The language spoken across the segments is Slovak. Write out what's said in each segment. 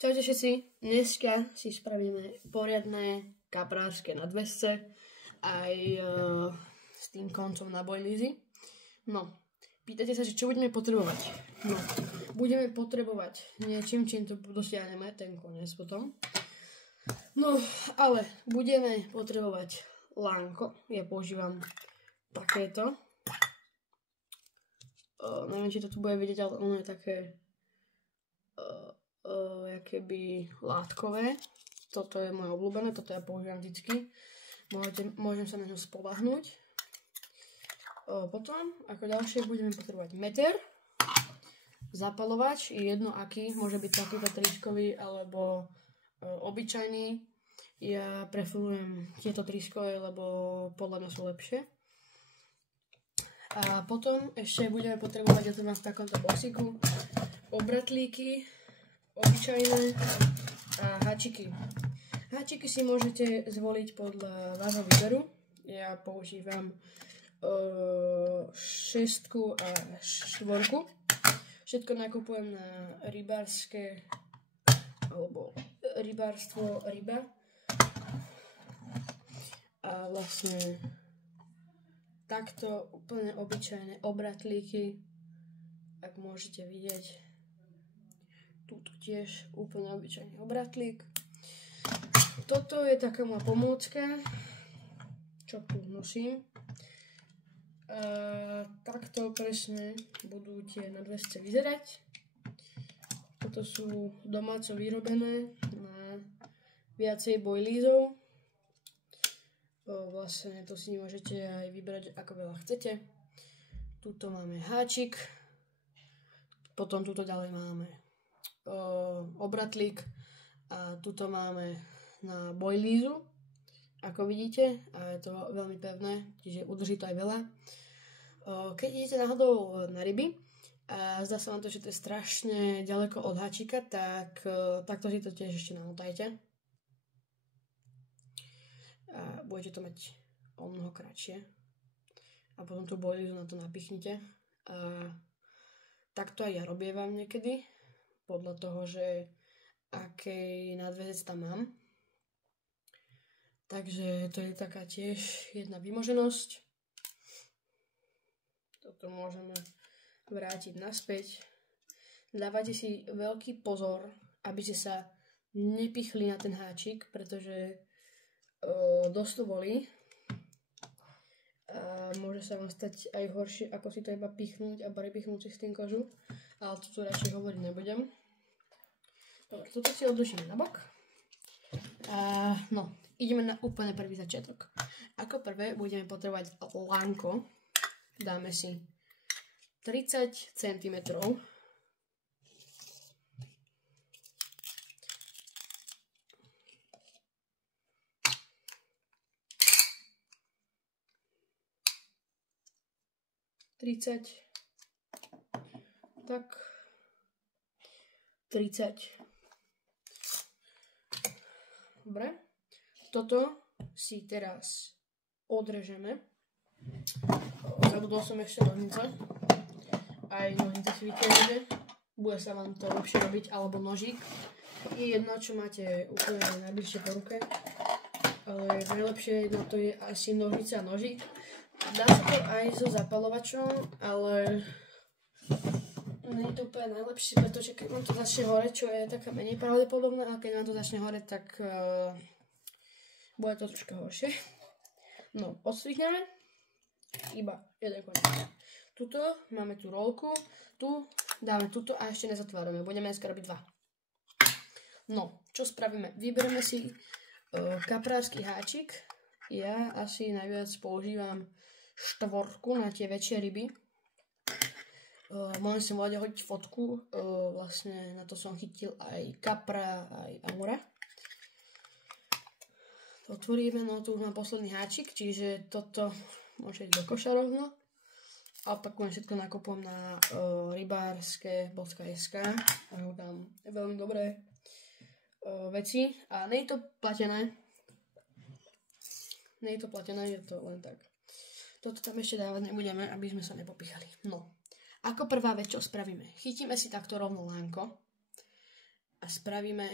Čaute všetci, dneska si spravíme poriadne kaprárske nadväzce aj s tým koncom na boilizy. No, pýtate sa, čo budeme potrebovať? No, budeme potrebovať niečím, čím to dosiahneme, ten koniec potom. No, ale budeme potrebovať lánko, ja používam takéto. Neviem, či to tu bude vidieť, ale ono je také jakéby látkové. Toto je moje obľúbené, toto ja používam vždycky. Môžem sa na ňu spoľahnúť. Potom, ako ďalšie, budeme potrebovať meter, zapalovač, jedno aký, môže byť takýto tríškový alebo obyčajný. Ja preferujem tieto tríškové, lebo podľa mňa sú lepšie. A potom ešte budeme potrebovať, ja to mám v takomto boxíku, obratlíky, obyčajné a háčiky. Háčiky si môžete zvoliť podľa vášho výberu. Ja používam 6 a 4. Všetko nakupujem na rybárske alebo rybárstvo ryba. A vlastne takto úplne obyčajné obratlíky, ak môžete vidieť. Tuto tiež úplne obyčajný obratlík. Toto je taká moja pomôcka, čo tu nosím. Takto presne budú tie nadväzce vyzerať. Toto sú domáco vyrobené na viacej boilízov. Vlastne to si môžete aj vybrať, ako veľa chcete. Tuto máme háčik. Potom tuto ďalej máme obratlík a tuto máme na boilízu, ako vidíte, a je to veľmi pevné, čiže udrží to aj veľa. Keď idete náhodou na ryby a zdá sa vám to, že to je strašne ďaleko od háčika, tak takto si to tiež ešte namotajte a budete to mať o mnoho kratšie a potom tú boilízu na to napichnite. A takto aj ja robievam niekedy, podľa toho, že aký nadväzec tam mám. Takže to je taká tiež jedna vymoženosť. Toto môžeme vrátiť naspäť. Dávajte si veľký pozor, aby ste sa nepichli na ten háčik, pretože dosť to bolí. A môže sa vám stať aj horšie, ako si to iba pichnúť a prepichnúť si s tým kožu. Ale toto radšej hovoriť nebudem. Dobre, toto si odložíme na bok. No, ideme na úplne prvý začiatok. Ako prvé budeme potrebovať lánko. Dáme si 30 cm. Tak 30. Dobre. Toto si teraz odrežeme. Zabudol som ešte nožnice. Aj nožnice si vytiahnete. Bude sa vám to lepšie robiť, alebo nožík. Je jedno, čo máte úplne najbližšie po ruke. Ale najlepšie na to je asi nožnice a nožík. Dá sa to aj so zapalovačom, ale nie je to úplne najlepšie, pretože keď vám to začne horeť, čo je taká menej pravdepodobné, ale keď vám to začne horeť, tak bude to troška horšie. No, odstrihneme iba jeden koniec. Tuto máme tú rolku, tu dáme tuto a ešte nezatvárame, budeme dneska robiť 2. No, čo spravíme? Vyberieme si kaprársky háčik. Ja asi najviac používam 4 na tie väčšie ryby. Môžem si hodiť fotku, vlastne na to som chytil aj kapra, aj amura. Otvoríme, no tu už mám posledný háčik, čiže toto môže ísť do koša rovno. A opakujem, všetko nakupujem na rybárske.sk a tam je veľmi dobré veci. A nie je to platené. Nie je to platené, je to len tak. Toto tam ešte dávať nebudeme, aby sme sa nepopichali. No. Ako prvá vec, čo spravíme? Chytíme si takto rovno lánko a spravíme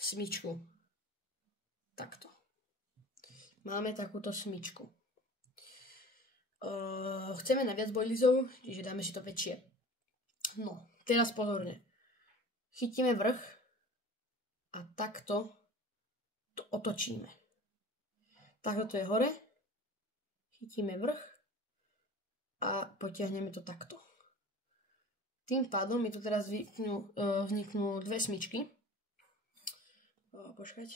smyčku. Takto. Máme takúto smyčku. Chceme na viac bojlizov, čiže dáme si to väčšie. No, teraz pozorne. Chytíme vrch a takto to otočíme. Takto to je hore. Chytíme vrch a potiahneme to takto. Tým pádom mi tu teraz vzniknú dve smyčky. Počkať.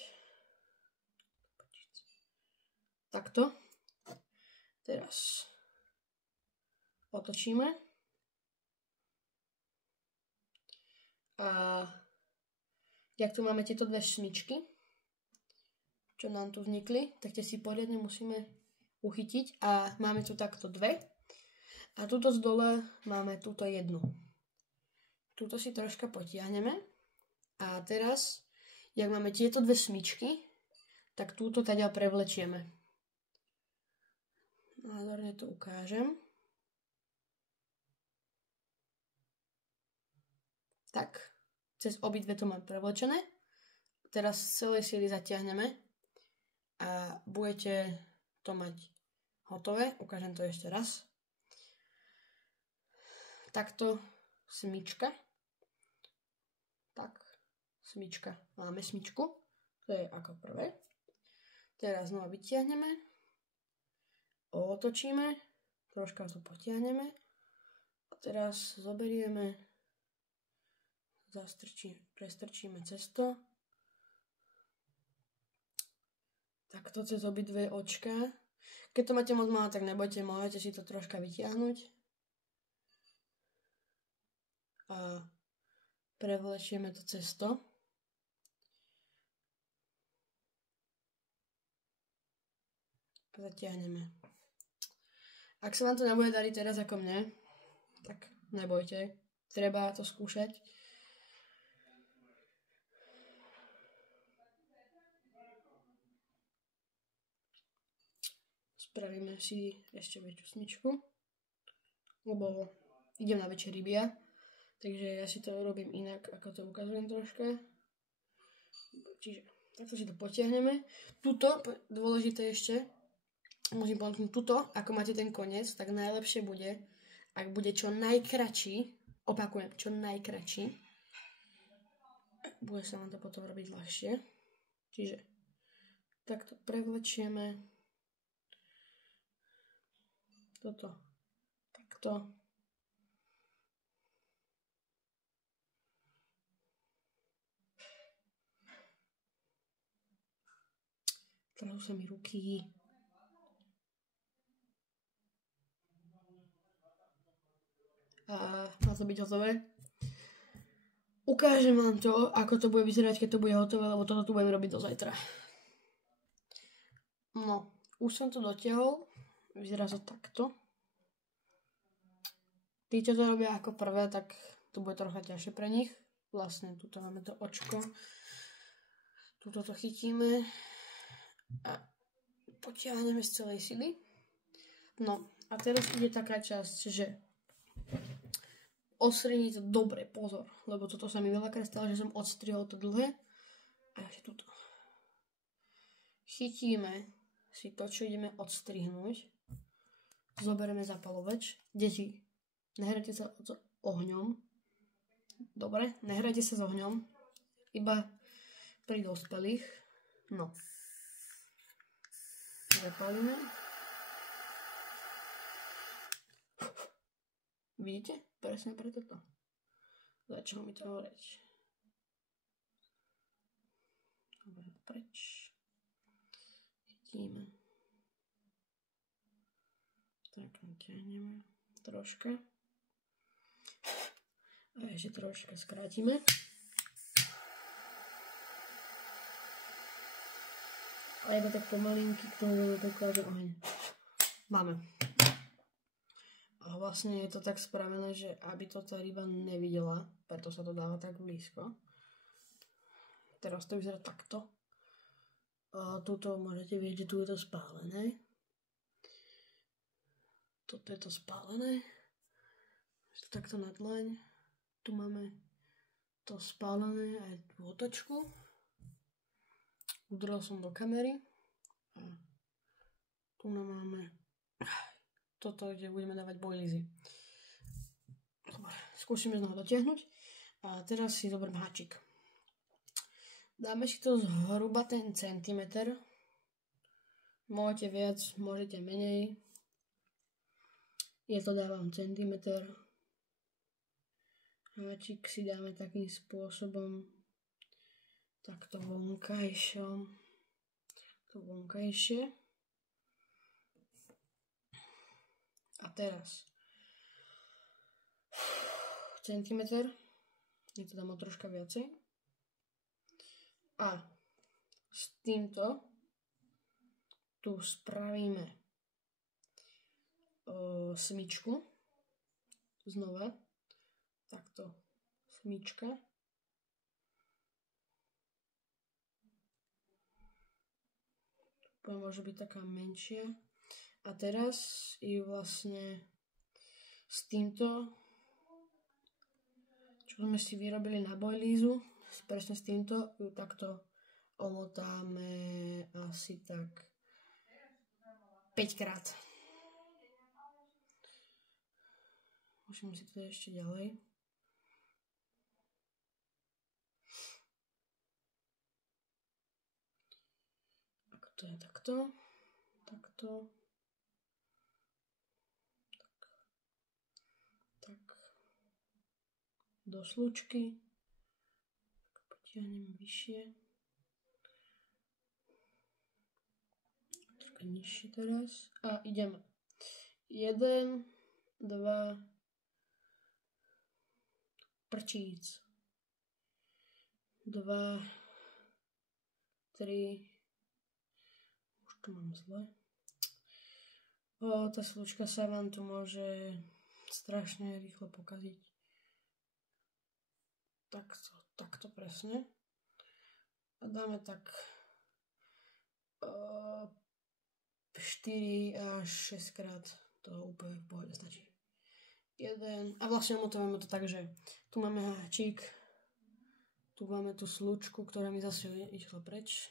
Takto. Teraz otočíme. A jak tu máme tieto dve smyčky, čo nám tu vznikli, tak tie si poriadne musíme uchytiť. A máme tu takto dve. A tuto z dole máme túto jednu. Tuto si troška potiahneme. A teraz, jak máme tieto dve smyčky, tak túto taďa prevlečieme. Nádorne to ukážem. Tak, cez obidve to mám prevlečené. Teraz z celej síly zatiahneme a budete to mať hotové. Ukážem to ešte raz. Takto smyčka. Tak, smyčka. Máme smyčku. To je ako prvé. Teraz znova vytiahneme. Otočíme. Troška to potiahneme. A teraz zoberieme. Prestrčíme cesto. Takto cez obidve očka. Keď to máte moc malé, tak nebojte, môžete si to troška vytiahnuť. A prevlečieme to cesto. A zatiahneme. Ak sa vám to nebude dariť teraz ako mne, tak nebojte. Treba to skúšať. Spravíme si ešte väčšiu smyčku, lebo idem na väčšie rybia, takže ja si to robím inak, ako to ukazujem troška. Čiže takto si to potiahneme. Tuto, dôležité ešte, musím ponúknuť tuto, ako máte ten koniec, tak najlepšie bude, ak bude čo najkratší, opakujem, čo najkratší, bude sa vám to potom robiť ľahšie. Čiže takto prevlečieme. Toto. Takto. Trasú sa mi ruky. A má to byť hotové. Ukážem vám to, ako to bude vyzerať, keď to bude hotové, lebo toto tu budem robiť do zajtra. No, už som to dotiahol. Vyzerá to takto. Tí, čo to robia ako prvé, tak to bude trocha ťažšie pre nich. Vlastne, tuto máme to očko. Tuto to chytíme a potiahneme z celej sily. No, a teraz ide taká časť, že odstrihni to dobre, pozor, lebo toto sa mi veľakrát stalo, že som odstrihol to dlhé. A ešte tuto. Chytíme si to, čo ideme odstrihnúť. Zoberieme zapalovač. Deti, nehrajte sa s ohňom. Dobre, nehrajte sa s ohňom. Iba pri dospelých. No. Zapalíme. Vidíte? Presne pre toto. Začalo mi to horeť. Dobre, preč. Chytíme. Tak, natiahneme troška. A ešte troška skrátime. A iba tak pomalinky k tomu prikladem oheň. Máme. A vlastne je to tak spravené, že aby to tá ryba nevidela, preto sa to dáva tak blízko. Teraz to vyzerá takto. A tuto môžete vidieť, že tu je to spálené. Toto je to spálené. Takto na dlaň. Tu máme to spálené aj tú otočku. Udrel som do kamery. A tu máme toto, kde budeme dávať boilizy. Dobre, skúsime znova dotiahnuť. A teraz si zoberiem háčik. Dáme si to zhruba ten centimeter. Môžete viac, môžete menej. Ja to dávam centimeter. Háčik si dáme takým spôsobom. Takto vonkajšie. A teraz centimeter. Ja to dám o troška viacej. A s týmto tu spravíme smyčku. Znova. Takto smyčka. Môže byť taká menšia. A teraz ju vlastne s týmto, čo sme si vyrobili na boilízu, presne s týmto ju takto omotáme asi tak 5 krát. Môžeme si to ešte ďalej. Ako to je takto. Tak. Do slučky. Potiahnem vyššie. Troška nižšie teraz. A ideme. 1, 2, prčíc. 2, 3. Už to mám zle. Tá slučka sa vám tu môže strašne rýchlo pokaziť. Takto presne. A dáme tak 4 až 6 krát. To úplne v pohode stačí. 1. A vlastne omotávame to tak, že tu máme háčik, tu máme tú slučku, ktorá mi zase išla preč.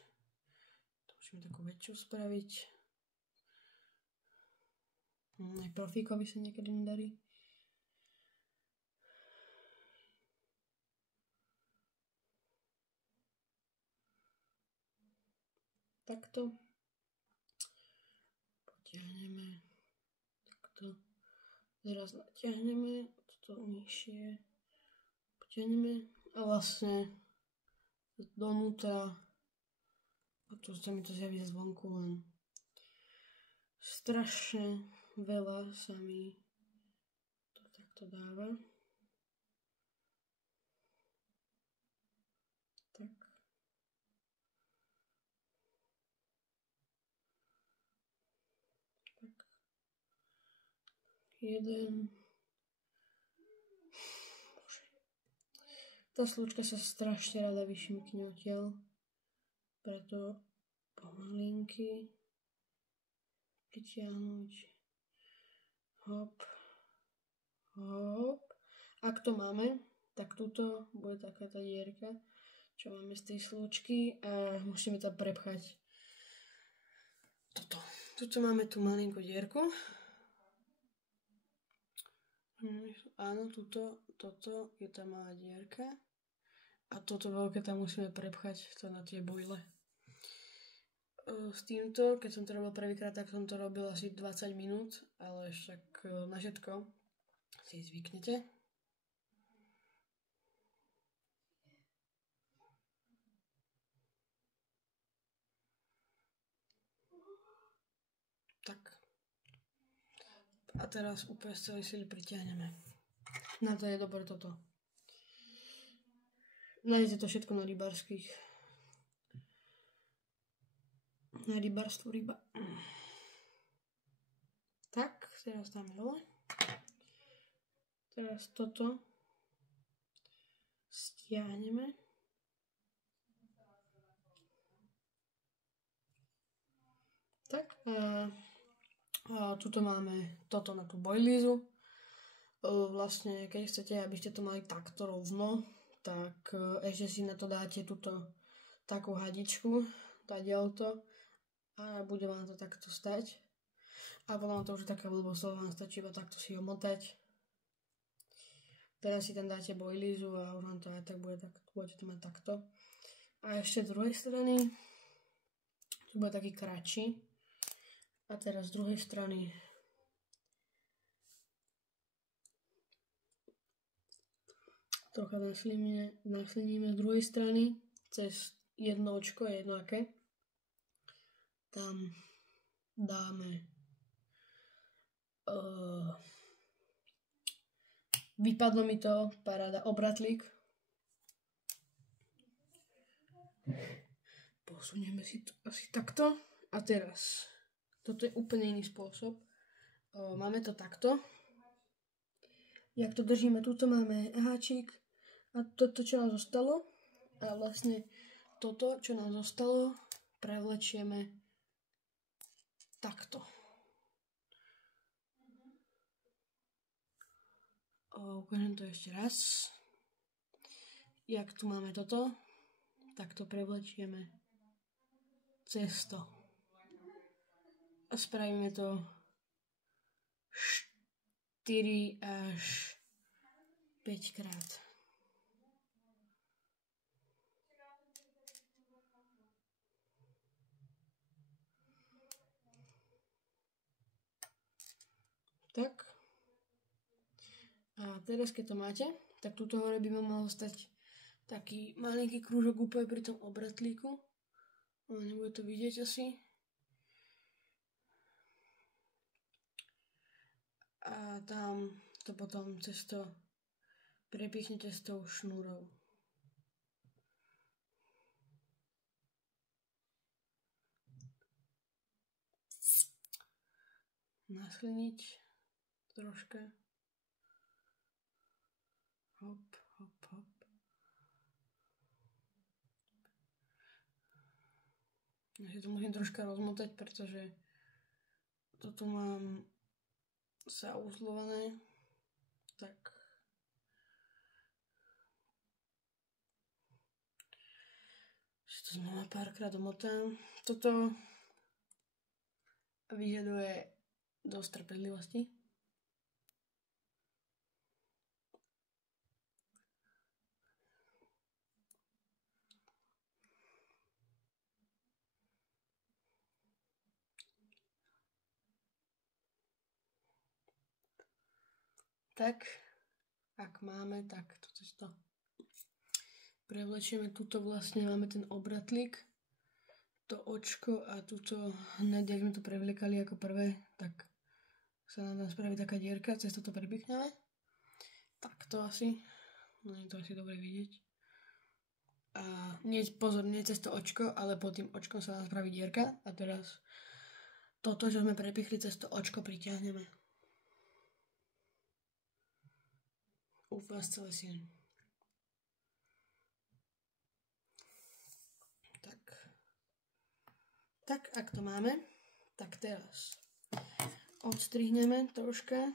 To musíme takú väčšiu spraviť. Aj profíkovi sa niekedy nedarí. Takto. Potiahneme. Takto. Teraz natiahneme. Toto nižšie. Potiahneme. A vlastne donútra. A tu sa mi to zjaví zvonku len strašne veľa sa mi to takto dáva. Tak. Tak. 1. Bože. Tá slučka sa strašne rada vyšmykne odtiaľ. Preto pomalinky pritiahnuť. Hop. Ak to máme, tak tuto bude taká tá dierka, čo máme z tej slučky a musíme tam prepchať toto. Tuto máme tú malinkú dierku. Áno, toto je tá malá dierka a toto veľké tam musíme prepchať to na tie bojle. S týmto, keď som to robil prvýkrát, tak som to robil asi 20 minút, ale však na všetko si zvyknete. Tak. A teraz úplne z celej sily pritiahneme. Na to je dobre toto. Nájdete to všetko na rybárskych. Na rybárstvo ryba. Tak, teraz dáme dole. Teraz toto stiahneme. Tak, a tuto máme toto na tú boilízu. Vlastne, keď chcete, aby ste to mali takto rovno, tak ešte si na to dáte túto takú hadičku, tadiaľto a bude vám to takto stať. A potom to už je taká blbosť, vám stačí iba takto si omotať. Teraz si tam dáte bojlizu a už vám to aj tak bude, budete to mať takto. A ešte z druhej strany, to bude taký kratší. A teraz z druhej strany trocha nasliníme z druhej strany cez jedno očko, jedno aké. Tam dáme vypadlo mi to, paráda, obratlík. Posunieme si to asi takto. A teraz, toto je úplne iný spôsob. Máme to takto. Jak to držíme, tuto máme háčik a toto, čo nám zostalo. A vlastne toto, čo nám zostalo, prevlečieme takto. Ukážem to ešte raz. Jak tu máme toto, tak to prevlečieme cez to. A spravíme to 4 až 5 krát. Tak. A teraz, keď to máte, tak tuto hore by vám mal stať taký malinký krúžok úplne pri tom obratlíku. Nebude to vidieť asi. A tam to potom cez to prepichnete s tou šnúrou. Nasliniť troška. Hop, hop, hop. Ja to musím troška rozmotať, pretože toto mám zauzlované. Tak. Si to znova párkrát domotám. Toto vyžaduje dosť trpezlivosti. Tak, ak máme, tak toto prevlečieme, tuto vlastne máme ten obratlík, to očko a tuto hneď, ak sme to prevliekali ako prvé, tak sa nám spraví taká dierka, cez toto prepichneme. Takto asi, no nie to asi dobre vidieť. A pozor, nie cez to očko, ale pod tým očkom sa nám spraví dierka a teraz toto, čo sme prepichli cez to očko, pritiahneme. Úplne celé sien. Tak, ak to máme, tak teraz odstrihneme troška.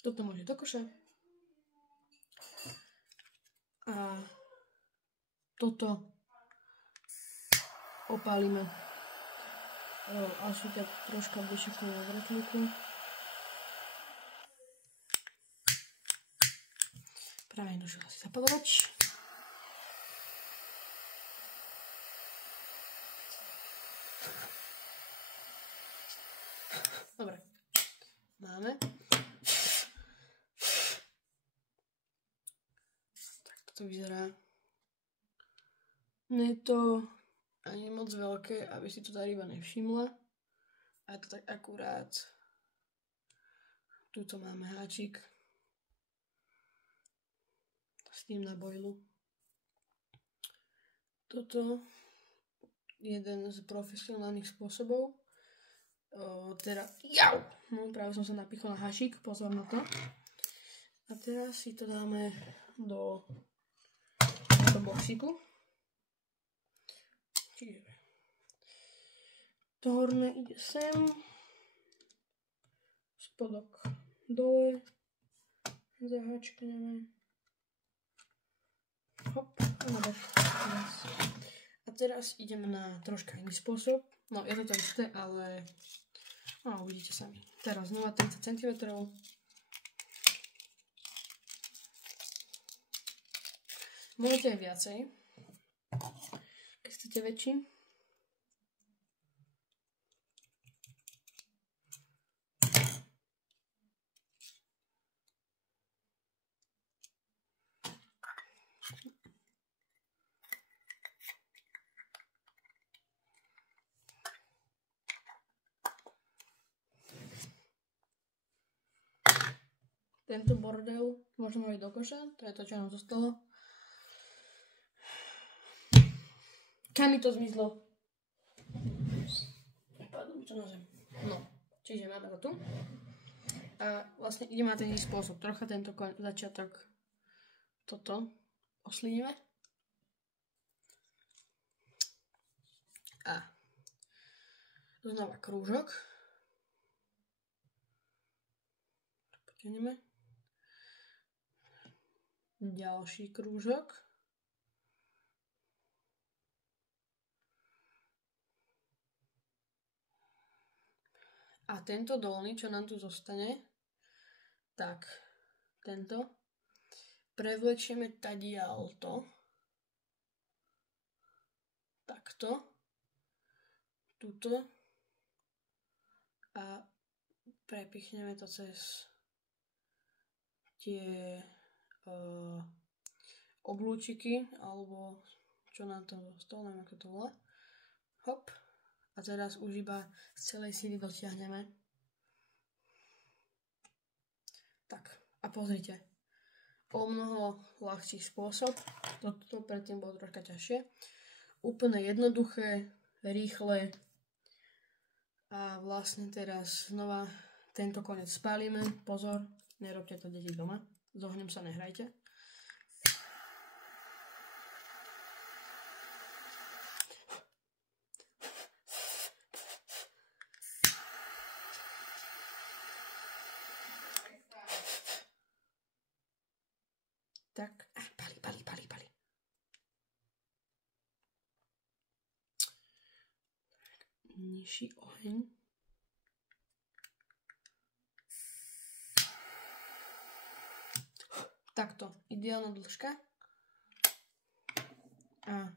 Toto môže do koša. A toto opálime. Asi tak troška vyšikneme obratlíku. Práve nožil asi zapalovač. Dobre. Máme. Tak toto vyzerá. Nie je to ani moc veľké, aby si to tá ryba nevšimla. A to tak akurát. Tuto máme háčik. S tým na bojlu. Toto jeden z profesionálnych spôsobov. No práve som sa napichol na háčik, pozor na to. A teraz si to dáme do boxíku. Čiže to horné ide sem, spodok dole zaháčkneme. Hop, a teraz ideme na troška iný spôsob. No, je to isté, ale no, uvidíte sami. Teraz znova 30 cm. Môžete aj viacej, keď chcete väčší. Tento bordel môžeme hovoriť do koša, to je to, čo nám zostalo. Kam mi to zmizlo? Padlo mi to na zem. No, čiže máme to tu. A vlastne ideme na ten iný spôsob. Trocha tento začiatok toto oslínime. A znova krúžok. Potiahneme. Ďalší krúžok. A tento dolný, čo nám tu zostane, tak tento prevlečieme tadiaľto, takto, tuto a prepichneme to cez tie oblúčiky, alebo čo nám to zostalo, neviem ako to volá. Hop. A teraz už iba z celej síly dotiahneme. Tak, a pozrite. O mnoho ľahší spôsob. Toto predtým bolo troška ťažšie. Úplne jednoduché, rýchle. A vlastne teraz znova tento koniec spálime. Pozor, nerobte to deti doma. S ohňom sa nehrajte. Tak, pali. Nižší oheň. Takto, ideálna dĺžka. A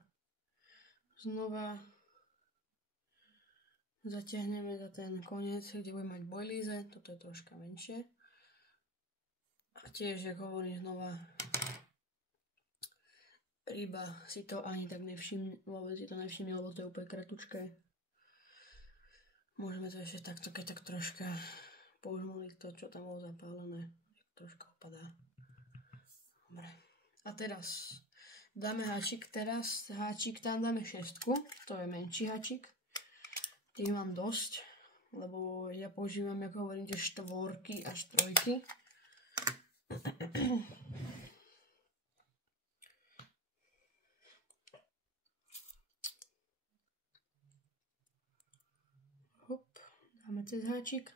znova zatiahneme za ten koniec, kde bude mať bojlíze. Toto je troška menšie. A tiež, ako hovorím znova, ryba si to ani tak nevšimne, vôbec si to nevšimne, lebo to je úplne kratučké. Môžeme to ešte takto, keď tak troška požmuliť to, čo tam bolo zapálené. Troška opadá. Dobre. A teraz dáme háčik. Teraz háčik tam dáme 6. To je menší háčik. Tých mám dosť, lebo ja používam, ako hovorím, tie 4 až 3. Hop, dáme cez háčik.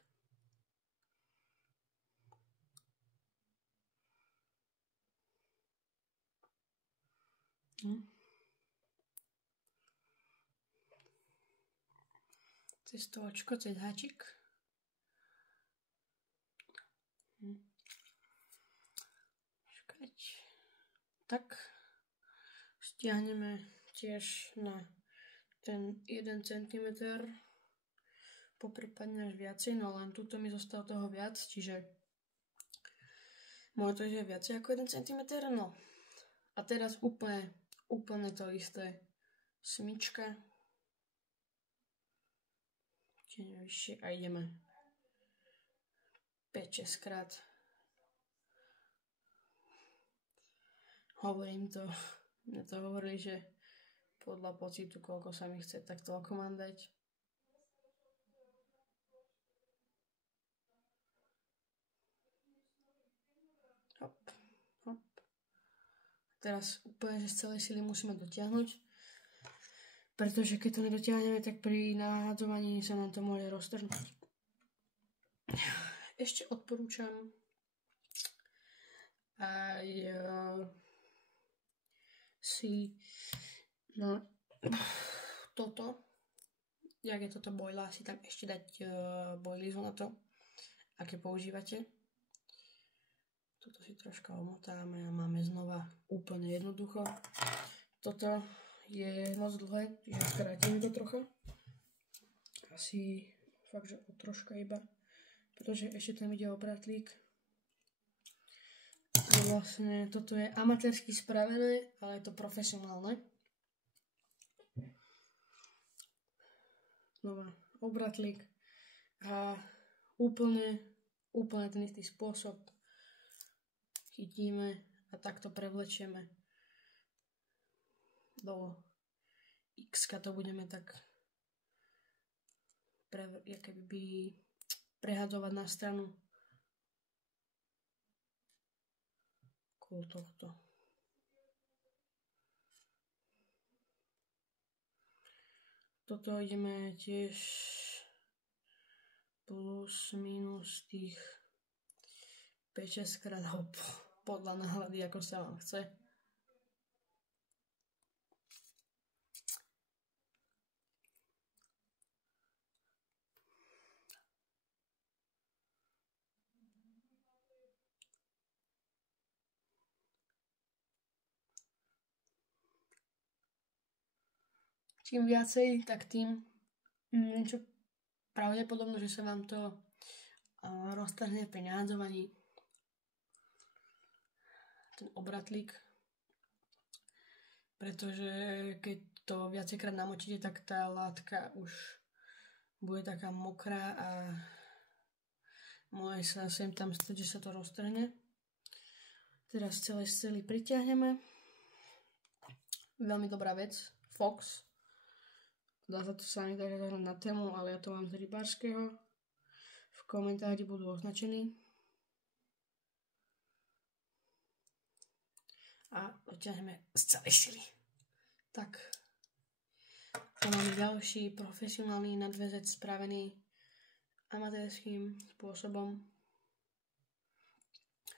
Cez to očko, cez háčik. Tak. Stiahneme tiež na ten 1 cm. Poprípadne až viacej, no len tuto mi zostalo toho viac, čiže môže to ísť viacej ako 1 cm. No. A teraz úplne to isté. Smyčka. Vyššie a ideme 5-6 krát. Hovorím to, mne to hovorili, že podľa pocitu, koľko sa mi chce, tak toľko mám dať. Hop, hop. Teraz úplne, že z celej sily musíme dotiahnuť. Pretože keď to nedotiahneme, tak pri nahádzovaní sa nám to môže roztrhnúť. Ešte odporúčam aj si na toto, jak je toto bojla, si tam ešte dať bojlizu na to, aké používate. Toto si troška omotáme a máme znova úplne jednoducho. Toto je moc dlhé, čiže skrátime to trocha. Asi fakt, že o troška iba, pretože ešte tam ide obratlík. Vlastne toto je amatérsky spravené, ale je to profesionálne. Znova obratlík a úplne ten istý spôsob chytíme a takto prevlečieme do X-ka, to budeme tak prehadzovať na stranu okolo tohto. Toto ideme tiež plus minus tých 5-6 krát podľa nálady, ako sa vám chce. Čím viacej, tak tým niečo pravdepodobné, že sa vám to roztrhne pri nahádzovaní. Ten obratlík, pretože keď to viacejkrát namočíte, tak tá látka už bude taká mokrá a môže sa sem tam stať, že sa to roztrhne. Teraz celý pritiahneme. Veľmi dobrá vec, Fox. Dá sa to sami tak zahrať na tému, ale ja to mám z rybárskeho. V komentári budú označení. A dotiahneme z celej sily. Tak. To máme ďalší profesionálny nadväzec spravený amatérským spôsobom.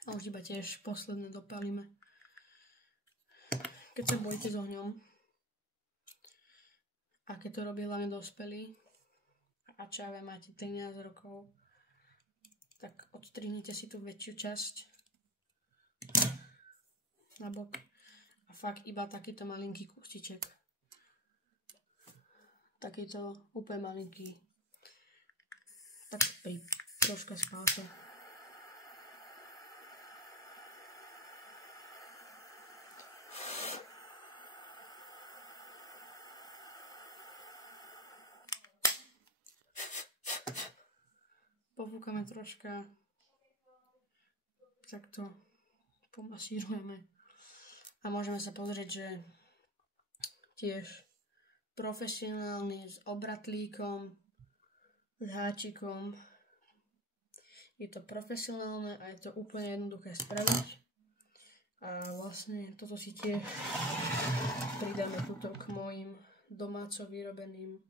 A už iba tiež posledné dopálime. Keď sa bojíte s ohňom, a keď to robí hlavne dospelí, a čo máte 13 rokov, tak odstrihnite si tú väčšiu časť na bok a fakt iba takýto malinký kústiček. Takýto úplne malinký. Tak pri troška spálce. Pofúkame troška, takto pomasírujeme a môžeme sa pozrieť, že tiež profesionálny s obratlíkom, s háčikom. Je to profesionálne a je to úplne jednoduché spraviť. A vlastne toto si tiež pridáme tuto k mojim domáco vyrobeným .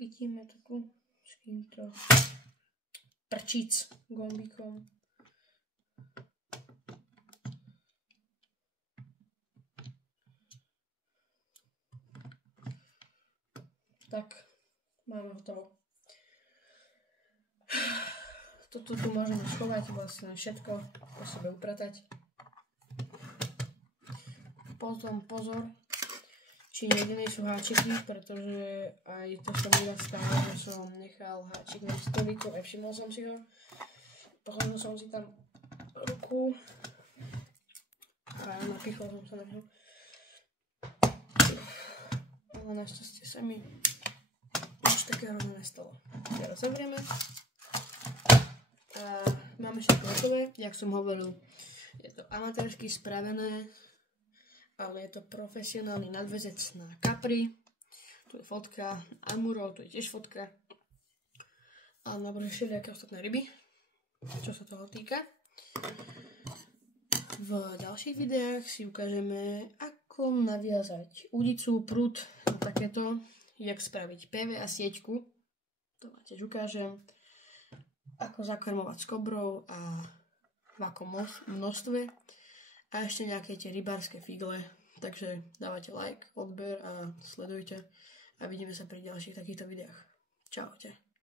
Chytíme takú s týmto prčíc gombíkom. Tak, máme hotovo. Toto tu môžeme schovať, vlastne všetko po sebe upratať. Potom pozor, či niekde nie sú háčiky, pretože aj to som iba stále, že som nechal háčik na stolíku, všimol som si ho. Pohodil som si tam ruku a napichol som sa na ňu. Ale našťastie sa mi už také rovno nestalo. Teraz zavrieme. A máme všetko hotové, jak som hovoril, je to amatérsky spravené, ale je to profesionálny nadväzec na kapry. Tu je fotka amurov, tu je tiež fotka. A na všelijaké ostatné ryby, čo sa toho týka. V ďalších videách si ukážeme, ako naviazať udicu, prúd, takéto, jak spraviť PV a sieťku, to vám tiež ukážem, ako zakrmovať s kobrou a v akom množstve a ešte nejaké tie rybárske figle, takže dávajte like, odber a sledujte a vidíme sa pri ďalších takýchto videách. Čaute.